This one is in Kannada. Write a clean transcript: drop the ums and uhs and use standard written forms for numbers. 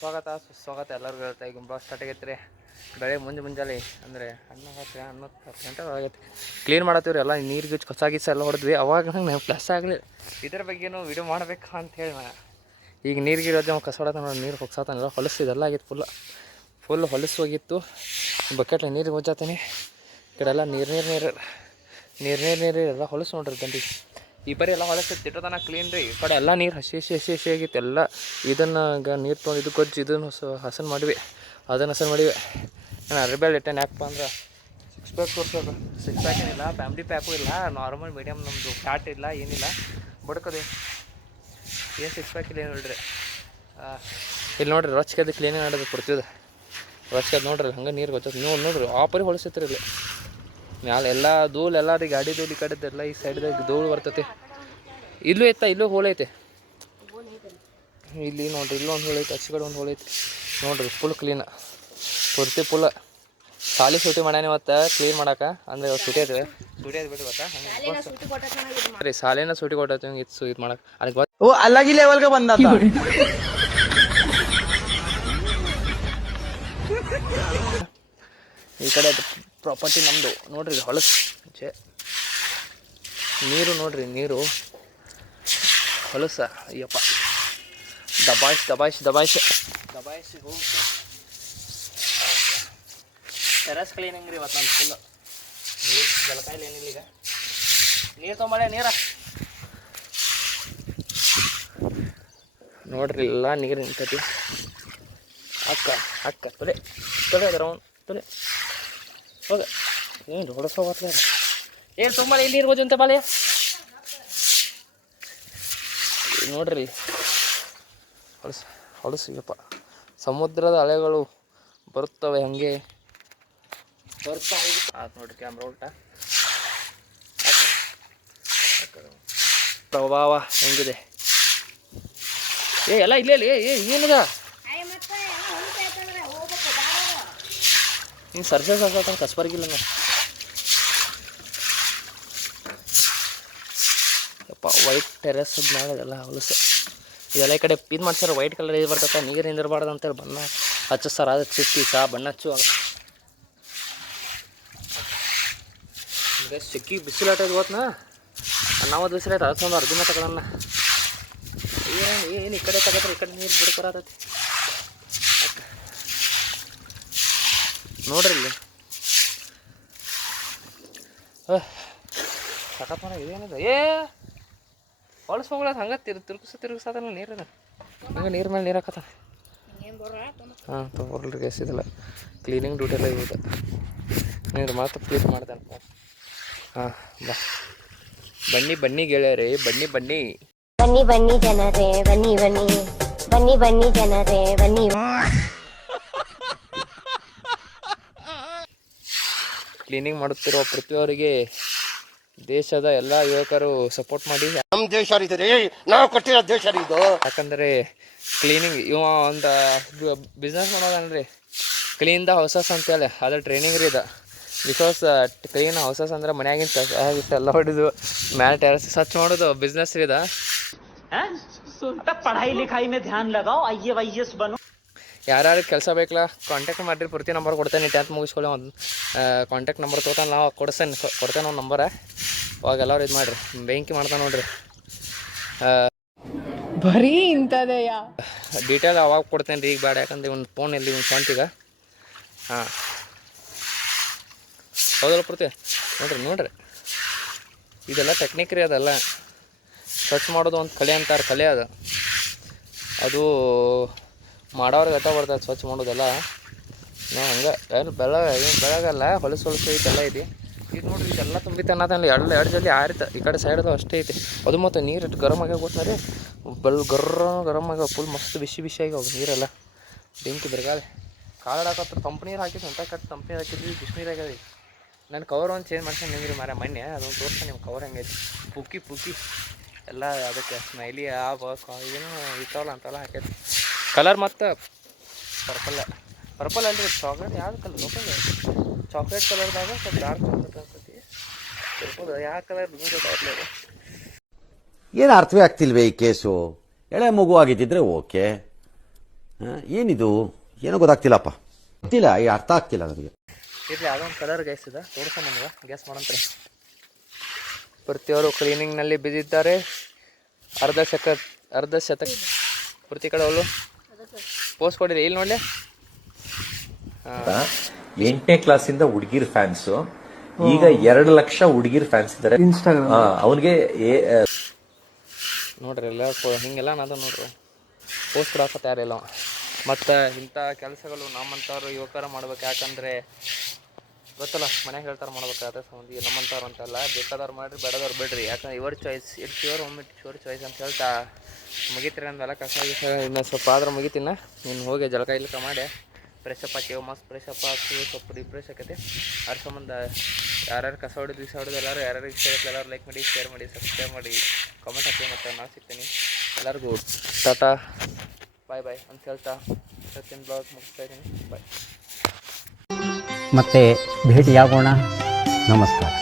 ಸುಸ್ವಾಗತ ಎಲ್ಲರಿಗೂ ಹೇಳ್ತಾ ಈಗ ಬ್ಲಾಗ್ ಸ್ಟಾರ್ಟ್ ಆಗೈತೆ ರೀ. ಬೆಳೆ ಮುಂಜಾನೆ ಅಂದರೆ 11 ಗಂಟೆ ಆಗೈತೆ. ಕ್ಲೀನ್ ಮಾಡತ್ತೀವ್ರಿ ಎಲ್ಲ ನೀರು ಗಿಚ್ಚು ಕಸ ಗಿಸ ಎಲ್ಲ ಹೊಡೆದ್ವಿ. ಅವಾಗ ನಂಗೆ ಪ್ಲಸ್ ಆಗಲಿ ಇದ್ರ ಬಗ್ಗೆನೂ ವಿಡಿಯೋ ಮಾಡಬೇಕಾ ಅಂತೇಳಿ ನಾ ಈಗ ನೀರು ಗಿಡೋದು ಕಸ ಹೊಡೋದು ನೋಡಿ. ನೀರು ಹೋಗ್ಸಾತಾನೆಲ್ಲ ಹೊಲಸು ಇದೆಲ್ಲ ಆಗಿತ್ತು. ಫುಲ್ ಹೊಲಸು ಹೋಗಿತ್ತು. ಬಕೆಟ್ಲೆ ನೀರಿಗೆ ಹೋಗ್ತಾತೀನಿ. ಈ ಕಡೆ ಎಲ್ಲ ನೀರು ಎಲ್ಲ ಹೊಲಸು ನೋಡ್ರಿ ಗಂಡಿ. ಈ ಬರೀ ಎಲ್ಲ ಹೊಲಸು ತಿಟ್ಟೋದನ್ನ ಕ್ಲೀನ್ ರೀ. ಈ ಕಡೆ ಎಲ್ಲ ನೀರು ಹಸಿ ಆಗಿತ್ತು ಎಲ್ಲ. ಇದನ್ನು ನೀರು ತೊಗೊಂಡು ಇದು ಕೊಚ್ಚಿ ಇದನ್ನು ಹಸನ್ ಮಾಡಿವಿ, ಅದನ್ನು ಹಸನ್ ಮಾಡಿವಿ. ನಾನು ಅರಿಬೇಳೆ ಇಟ್ಟೇನೆ. ಯಾಕಪ್ಪ ಅಂದ್ರೆ 6 ಪ್ಯಾಕ್ ತೋರಿಸೋದು. 6 ಪ್ಯಾಕ್ ಏನಿಲ್ಲ, ಫ್ಯಾಮ್ಲಿ ಪ್ಯಾಕು ಇಲ್ಲ, ನಾರ್ಮಲ್ ಮೀಡಿಯಮ್ ನಮ್ಮದು ಫ್ಯಾಟ್ ಇಲ್ಲ, ಏನಿಲ್ಲ ಬಡ್ಕೋದು. ಏನು 6 ಪ್ಯಾಕ್ ಇಲ್ಲ ಏನು ನೋಡ್ರಿ. ಇಲ್ಲಿ ನೋಡಿರಿ ರೊಚ್ಕದ್ದು ಕ್ಲೀನಿಂಗ್ ಮಾಡೋದು ಕೊಡ್ತಿದ್ದು. ರೊಚ್ಕದ್ದು ನೋಡ್ರಿ ಹಂಗೆ ನೀರು ಗೊತ್ತದ ನೋಡ್ರಿ ಆಪರಿ ಹೊಲಸೈತ್ರಿ ಇಲ್ಲಿ. ಮ್ಯಾಲೆ ಎಲ್ಲ ಧೂಳು ಎಲ್ಲ ರೀ, ಗಾಡಿ ಧೂಳು ಈ ಕಡೆದೆಲ್ಲ ಈ ಸೈಡ್ದಾಗ ಧೂಳು ಬರ್ತೈತಿ. ಇಲ್ಲೂ ಐತೆ, ಇಲ್ಲೂ ಹೋಲೈತೆ ಇಲ್ಲಿ ನೋಡ್ರಿ. ಇಲ್ಲೊಂದು ಹೋಲೈತೆ, ಆಚೆ ಕಡೆ ಒಂದು ಹೋಲೈತೆ ನೋಡ್ರಿ. ಫುಲ್ ಕ್ಲೀನ್ ಪೂರ್ತಿ ಫುಲ್. ಖಾಲಿ ಸೂಟಿ ಮಾಡ್ಯಾನ ಇವತ್ತು ಕ್ಲೀನ್ ಮಾಡಕ್ಕೆ. ಅಂದರೆ ಸೂಟಿ ಐತೆ ಬಿಟ್ಟು ಇವತ್ತು ಹಂಗೆ ರೀ. ಸಾಲಿನ ಸೂಟಿ ಕೊಟ್ಟೈತೆ ಹಂಗೆ ಇದು ಮಾಡಕ್ಕೆ. ಅದಕ್ಕೆ ಓ ಅಲ್ಲಾಗಿ ಲೆವೆಲ್ಗೆ ಬಂದ. ಈ ಕಡೆ ಪ್ರಾಪರ್ಟಿ ನಮ್ಮದು ನೋಡ್ರಿ. ಹೊಲಸು ನೀರು ನೋಡ್ರಿ, ನೀರು ಹೊಲಸ. ಅಯ್ಯಪ್ಪ ದಬಾಯಿಸಿ ಹೋಗಿ ಟೆರಸ್ ಕ್ಲೀನಿಂಗ್ ರೀ ಇವತ್ತು ನಾನು ಫುಲ್ಲು. ನೀರು ಜಲಕಾಯಿಲೆ ಏನಿಲ್ಲ. ಈಗ ನೀರು ತೊಗೊಂಬಳೆ ನೀರ ನೋಡ್ರಿ. ಎಲ್ಲ ನೀರು ನಿಂತೈತಿ. ಅಕ್ಕ ತೊಲೆ ಅದರ ತೊಲೆ ಹೋಗ. ಏನು ಹೊಡಸೋಗತ್ತ ಏನು ತೊಗೊಂಬಳೆ ಇಲ್ಲಿ ಇರ್ಬೋದು ಅಂತ ಬಾಳೆ ನೋಡ್ರಿ. ಹೊಲಸಿಗಪ್ಪ. ಸಮುದ್ರದ ಅಲೆಗಳು ಬರುತ್ತವೆ ಹಂಗೆ ಬರ್ತಾ ಆಯ್ತು ನೋಡ್ರಿ. ಕ್ಯಾಮ್ರಾ ಉಲ್ಟಾ ಪ್ರಭಾವ ಹೆಂಗಿದೆ. ಎಲ್ಲ ಇಲ್ಲೇ ಏನದ ಹಿಂಗೆ ಸರ್ಸ ಕಸ್ಬರ್ಗಿಲ್ಲ ಯಪ್ಪ. ವೈಟ್ ಟೆರೆಸ್ ಮಾಡೋದೆಲ್ಲ ಹೊಲಸು. ಇದೆಲ್ಲ ಈ ಕಡೆ ಇದು ಮಾಡ್ಸಾರ ವೈಟ್ ಕಲರ್ ಇದು ಬರ್ತೈತೆ. ನೀರು ನಿಂದಿರಬಾರ್ದು ಅಂತೇಳಿ ಬಣ್ಣ ಹಚ್ಚಿಸ್ತಾರ. ಅದಕ್ಕೆ ಚಿಟ್ಟಿ ಬಣ್ಣ ಹಚ್ಚು. ಸಿಕ್ಕಿ ಬಿಸಿಲಾಟ ಇವತ್ತು ನಾವು ಬಿಸಿಲಾಟ ಅದೊಂದು ಅರ್ಧಿನ ತಗೊಳನ್ನ. ಏನು ಈ ಕಡೆ ತಗೋತಾರೆ, ಈ ಕಡೆ ನೀರು ಬಿಡ್ಕೊರತೈತಿ ನೋಡ್ರಿ. ಇಲ್ಲಿ ಸಕತ್ನ ಇದೇನಿದೆ. ಹೊಲಸು ಹೋಗ್ಲದ ಹಂಗೆ ತಿರುಗಿಸೋದಲ್ಲ ನೀರದ. ಹಂಗೆ ನೀರು ಮೇಲೆ ನೀರು ಹಾಕತ್ತ. ಹಾಂ ತೊಗೊಳ್ರಿ ಗ್ಯಾಸ್ ಇದೆಲ್ಲ ಕ್ಲೀನಿಂಗ್ ಡ್ಯೂಟಿ ಎಲ್ಲ ಇರುತ್ತೆ. ನೀರು ಮಾತ್ರ ಕ್ಲೀನ್ ಮಾಡ್ತಾನೆ. ಹಾಂ ಬಾ ಬನ್ನಿ ಗೆಳೆಯರೇ, ಬನ್ನಿ ಜನರೇ ಬನ್ನಿ ಜನರೇ ಬನ್ನಿ. ಕ್ಲೀನಿಂಗ್ ಮಾಡುತ್ತಿರುವ ಪ್ರತಿಯೊಬ್ಬರಿಗೆ ದೇಶದ ಎಲ್ಲ ಯುವಕರು ಸಪೋರ್ಟ್ ಮಾಡಿ. ನಮ್ಮ ದೇಶ ನಾವು ಕೊಟ್ಟಿರೋ ದೇಶ ಇದು. ಯಾಕಂದರೆ ಕ್ಲೀನಿಂಗ್ ಇವ ಒಂದು ಬಿಸ್ನೆಸ್ ಮಾಡೋದನ್ರಿ. ಕ್ಲೀನ್ ದ ಹೌಸಸ್ ಅಂತೇಳಿ ಅದ್ರ ಟ್ರೈನಿಂಗ್ ರೀ ಇದು. ಬಿಕಾಸ್ ಕ್ಲೀನ್ ಹೌಸಸ್ ಅಂದ್ರೆ ಮನ್ಯಾಗಿಂತ ಎಲ್ಲ ಹೊಡಿದು ಮ್ಯಾಲೆ ಟೆರಸ್ ಸ್ವಚ್ಛ ಮಾಡೋದು ಬಿಸ್ನೆಸ್ ರೀ ಇದು. ಪಢಾಯಿ ಲಿಖಾಯಿ ಮೇ ಧ್ಯಾನ್ ಲಗಾओ, IAS ಬನ್ನು. ಯಾರ್ಯಾರು ಕೆಲಸ ಬೇಕಲ್ಲ ಕಾಂಟ್ಯಾಕ್ಟ್ ಮಾಡಿರಿ. ಪ್ರತಿ ನಂಬರ್ ಕೊಡ್ತೇನೆ. 10th ಮುಗಿಸ್ಕೊಳ್ಳಿ ಒಂದು ಕಾಂಟ್ಯಾಕ್ಟ್ ನಂಬರ್ ತೊಗೊತಾನೆ. ನಾವು ಕೊಡ್ತೇನೆ ಒಂದು ನಂಬರ. ಅವಾಗ ಎಲ್ಲರೂ ಇದು ಮಾಡಿರಿ. ಬೆಂಕಿ ಮಾಡ್ತಾನೆ ನೋಡ್ರಿ. ಬರೀ ಇಂಥದೆಯಾ ಡೀಟೇಲ್ ಅವಾಗ ಕೊಡ್ತೇನೆ ರೀ. ಈಗ ಬೇಡ, ಯಾಕಂದ್ರೆ ಒಂದು ಫೋನ್ ಇಲ್ಲಿ ಒಂದು ಸ್ವಂತಿಗ. ಹಾಂ ಹೌದಲ್ಲ ಪ್ರತಿ ನೋಡ್ರಿ ಇದೆಲ್ಲ ಟೆಕ್ನಿಕ್ ರೀ. ಅದೆಲ್ಲ ಸ್ವಚ್ಛ ಮಾಡೋದು ಒಂದು ಕಲೆ ಅಂತಾರೆ. ಕಲೆ ಅದು ಮಾಡೋರ್ಗೆ ಅರ್ಥ ಬರ್ತದೆ ಸ್ವಚ್ಛ ಮಾಡೋದೆಲ್ಲ. ನಾವು ಹಂಗೆ ಏನು ಬೆಳಗಲ್ಲ ಹೊಲಸು ಐತೆಲ್ಲ ಇದೆ. ಇದು ನೋಡ್ರಿ ಇದೆಲ್ಲ ತುಂಬಿತ್ತು ಅನ್ನೋದಲ್ಲ. ಎರಡು ಜಲ್ದಿ ಆರಿತ ಈ ಕಡೆ ಸೈಡ್ದು ಅಷ್ಟೇ ಐತಿ. ಅದು ಮತ್ತು ನೀರು ಇಟ್ಟು ಗರಮ್ ಆಗಿ ಗೊತ್ತ ರೀ. ಗರಮ್ ಆಗ ಫುಲ್ ಮಸ್ತ್ ಬಿಸಿ ಆಗಿ ಹೋಗಿ ನೀರೆಲ್ಲ. ಬೆಂಕಿ ಬಿರ್ಗಾಳೆ ಕಾಳಾಡಕತ್ರ ತಂಪು ನೀರು ಹಾಕಿದ್ದು ಅಂತ ಕಟ್ಟು ತಂಪು ನೀರು ಹಾಕಿದ್ವಿ. ಬಿಸಿನೀರು ಆಗ್ಯದ. ನಾನು ಕವರ್ ಒಂದು ಚೇಂಜ್ ಮಾಡ್ಕೊಂಡು ನಿಂಗ್ರಿ ಮೊನ್ನೆ ಅದೊಂದು ತೋರಿಸ್ತಾನೆ ನಿಮ್ಮ ಕವರ್ ಹೆಂಗೈತಿ. ಪುಕ್ಕಿ ಎಲ್ಲ ಅದಕ್ಕೆ ಸ್ಮೈಲಿ ಏನು ಇರ್ತಾವಲ್ಲ ಅಂತೆಲ್ಲ ಹಾಕೈತಿ. ಕಲರ್ ಮತ್ತು ಪರ್ಪಲ್ ಅಲ್ರಿ ಚಾಕ್ಲೇಟ್. ಯಾವ್ದು ಕಲರ್ ಚಾಕ್ಲೇಟ್ ಕಲರ್ದಾಗ ಸ್ವಲ್ಪ ಡಾರ್ಕ್ ಚಾಕ್ಲೇಟ್ ಅನ್ಸತಿ. ಪರ್ಪಲ್ ಯಾವ ಕಲರ್ ಗೊತ್ತಾಗ್ತದೆ. ಏನು ಅರ್ಥವೇ ಆಗ್ತಿಲ್ವೇ ಈ ಕೇಸು. ಎಳೆ ಮಗು ಆಗಿದ್ದಿದ್ರೆ ಓಕೆ, ಏನಿದು ಏನೋ ಗೊತ್ತಾಗ್ತಿಲ್ಲಪ್ಪ, ಗೊತ್ತಿಲ್ಲ, ಈ ಅರ್ಥ ಆಗ್ತಿಲ್ಲ ನನಗೆ. ಇರಲಿ ಅದೊಂದು ಕಲರ್ ಗ್ಯಾಸ್ ಇದೆ, ತೋರಿಸ ನಮ್ಗೆ ಗ್ಯಾಸ್ ಮಾಡಂತ್ರಿ. ಪ್ರತಿಯವರು ಕ್ಲೀನಿಂಗ್ನಲ್ಲಿ ಬಿದ್ದಿದ್ದಾರೆ. ಅರ್ಧ ಶತಕ ಪ್ರತಿ ಕಡೆ ಅವಳು ಪೋಸ್ಟ್ ಕೊಡಿರಿ ಇಲ್ಲಿ ನೋಡಲಿ. 8ನೇ ಕ್ಲಾಸಿಂದ ಹುಡುಗಿರ್ ಫ್ಯಾನ್ಸ್, ಈಗ 2 ಲಕ್ಷ ಹುಡುಗಿರ್ ಫ್ಯಾನ್ಸ್ ಇದ್ದಾರೆ ಅವನಿಗೆ. ನೋಡ್ರಿ ಎಲ್ಲ ಹಿಂಗೆಲ್ಲ ನಾದ ನೋಡ್ರಿ, ಪೋಸ್ಟ್ ಕೊಡಾಕತ್ತ ಯಾರಿಲ್ಲ. ಮತ್ತು ಇಂಥ ಕೆಲಸಗಳು ನಮ್ಮಂಥವ್ರು ಯುವಕರ ಮಾಡ್ಬೇಕು. ಯಾಕಂದರೆ ಗೊತ್ತಲ್ಲ, ಮನೆಗೆ ಹೇಳ್ತಾರೆ ಮಾಡ್ಬೇಕಾದ್ರೆ ಸಂಬಂಧಿ ನಮ್ಮಂಥವ್ರು ಅಂತೆಲ್ಲ. ಬೇಕಾದವ್ರು ಮಾಡಿರಿ, ಬೇಡದವ್ರು ಬಿಡ್ರಿ. ಯಾಕಂದ್ರೆ your choice, it's your home, it's your choice ಅಂತ ಹೇಳ್ತಾ ಮುಗಿತೀರಿ. ಅಂದೆಲ್ಲ ಕಸ ಇನ್ನೂ ಸ್ವಲ್ಪ ಆದ್ರೆ ಮುಗಿತೀನ. ನೀನು ಹೋಗಿ ಜಳಕ ಇಲ್ಕ ಮಾಡಿ ಫ್ರೆಶಪ್ ಹಾಕಿವು, ಮಸ್ತ್ ಫ್ರೆಶಪ್ ಹಾಕಿ ಸ್ವಲ್ಪ ರಿಫ್ರೆಶ್ ಆಕೈತಿ. ಅದ್ರ ಸಂಬಂಧ ಯಾರ್ಯಾರು ಕಸ ಹೊಡಿದು ದಿವಸ ಹೊಡೆದು ಎಲ್ಲರೂ ಯಾರ್ಯಾರು ಇಷ್ಟ ಇರುತ್ತೆ ಎಲ್ಲರೂ ಲೈಕ್ ಮಾಡಿ, ಶೇರ್ ಮಾಡಿ, ಸಬ್ಸ್ಕ್ರೈಬ್ ಮಾಡಿ, ಕಾಮೆಂಟ್ ಹಾಕಿ. ಮತ್ತು ನಾನು ಸಿಗ್ತೀನಿ ಎಲ್ಲರಿಗೂ. ಟಾಟಾ ಬಾಯ್ ಬಾಯ್ ಅಂತ ಹೇಳ್ತಾ ಇವತ್ತಿನ ಬ್ಲಾಗ್ ಮುಗಿಸ್ತಾ ಇದ್ದೀನಿ. ಬಾಯ್. ಮತ್ತೆ ಭೇಟಿಯಾಗೋಣ. ನಮಸ್ಕಾರ.